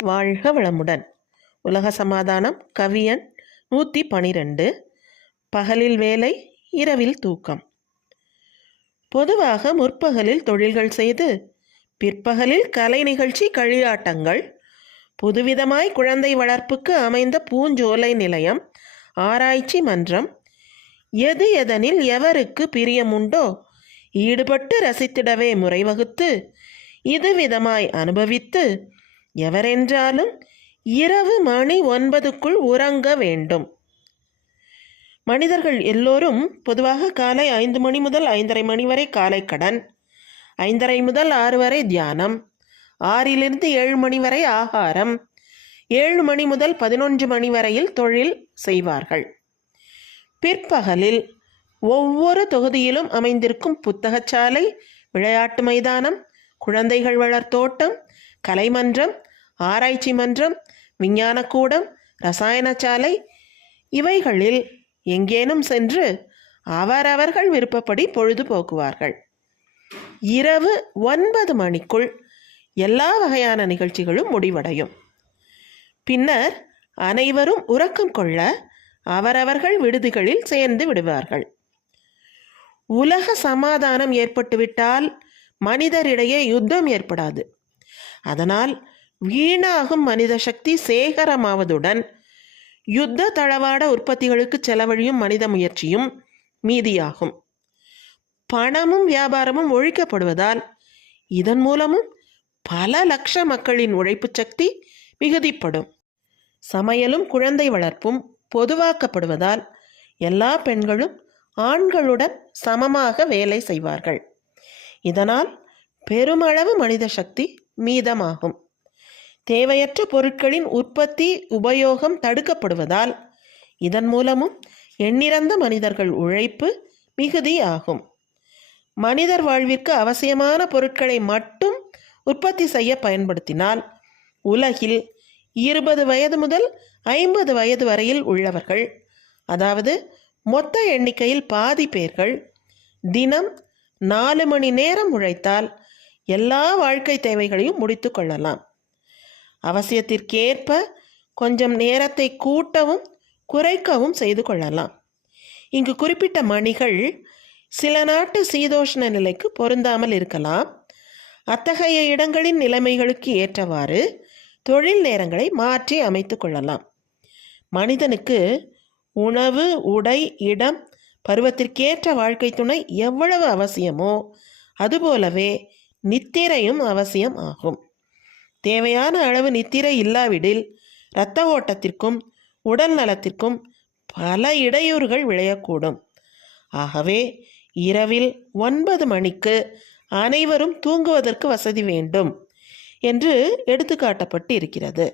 வாழ்க வளமுடன். உலக சமாதானம். கவியன் 112. பகலில் வேலை, இரவில் தூக்கம். பொதுவாக முற்பகலில் தொழில்கள் செய்து பிற்பகலில் கலை நிகழ்ச்சி களியாட்டங்கள், புதுவிதமாய் குழந்தை வளர்ப்புக்கு அமைந்த பூஞ்சோலை நிலையம், ஆராய்ச்சி மன்றம், எது எதனில் எவருக்கு பிரியமுண்டோ ஈடுபட்டு ரசித்திடவே முறை வகுத்து இது விதமாய் அனுபவித்து எவரென்றாலும் இரவு மணி 9க்குள் உறங்க வேண்டும். மனிதர்கள் எல்லோரும் பொதுவாக காலை 5 மணி முதல் 5:30 மணி வரை காலை கடன், 5:30 முதல் 6 வரை தியானம், 6லிருந்து 7 மணி வரை ஆகாரம், 7 மணி முதல் 11 மணி வரையில் தொழில் செய்வார்கள். பிற்பகலில் ஒவ்வொரு தொகுதியிலும் அமைந்திருக்கும் புத்தகச்சாலை, விளையாட்டு மைதானம், குழந்தைகள் வளர்த்தோட்டம், கலைமன்றம், ஆராய்ச்சி மன்றம், விஞ்ஞானக்கூடம், ரசாயன சாலை இவைகளில் எங்கேனும் சென்று அவரவர்கள் விருப்பப்படி பொழுது போக்குவார்கள். இரவு 9 மணிக்குள் எல்லா வகையான நிகழ்ச்சிகளும் முடிவடையும். பின்னர் அனைவரும் உறக்கம் கொள்ள அவரவர்கள் விடுதிகளில் சேர்ந்து விடுவார்கள். உலக சமாதானம் ஏற்பட்டுவிட்டால் மனிதரிடையே யுத்தம் ஏற்படாது. அதனால் வீணாகும் மனித சக்தி சேகரமாவதுடன் யுத்த தளவாட உற்பத்திகளுக்கு செலவழியும் மனித முயற்சியும் மீதியாகும். பணமும் வியாபாரமும் ஒழிக்கப்படுவதால் இதன் மூலமும் பல லட்ச மக்களின் உழைப்பு சக்தி மிகுதிப்படும். சமையலும் குழந்தை வளர்ப்பும் பொதுவாக்கப்படுவதால் எல்லா பெண்களும் ஆண்களுடன் சமமாக வேலை செய்வார்கள். இதனால் பெருமளவு மனித சக்தி மீதமாகும். தேவையற்ற பொருட்களின் உற்பத்தி உபயோகம் தடுக்கப்படுவதால் இதன் மூலமும் எண்ணிறந்த மனிதர்கள் உழைப்பு மிகுதியாகும். மனிதர் வாழ்விற்கு அவசியமான பொருட்களை மட்டும் உற்பத்தி செய்ய பயன்படுத்தினால் உலகில் 20 வயது முதல் 50 வயது வரையில் உள்ளவர்கள், அதாவது மொத்த எண்ணிக்கையில் பாதி பேர்கள் தினம் 4 மணி நேரம் உழைத்தால் எல்லா வாழ்க்கை தேவைகளையும் முடித்து கொள்ளலாம். அவசியத்திற்கேற்ப கொஞ்சம் நேரத்தை கூட்டவும் குறைக்கவும் செய்து கொள்ளலாம். இங்கு குறிப்பிட்ட மணிகள் சில நாட்டு சீதோஷ்ண நிலைக்கு பொருந்தாமல் இருக்கலாம். அத்தகைய இடங்களின் நிலைமைகளுக்கு ஏற்றவாறு தொழில் நேரங்களை மாற்றி அமைத்து கொள்ளலாம். மனிதனுக்கு உணவு, உடை, இடம், பருவத்திற்கேற்ற வாழ்க்கை துணை எவ்வளவு அவசியமோ அதுபோலவே நித்திரையும் அவசியம் ஆகும். தேவையான அளவு நித்திரை இல்லாவிடில் இரத்த ஓட்டத்திற்கும் உடல் நலத்திற்கும் பல இடையூறுகள் விளையக்கூடும். ஆகவே இரவில் 9 மணிக்கு அனைவரும் தூங்குவதற்கு வசதி வேண்டும் என்று எடுத்துக்காட்டப்பட்டு இருக்கிறது.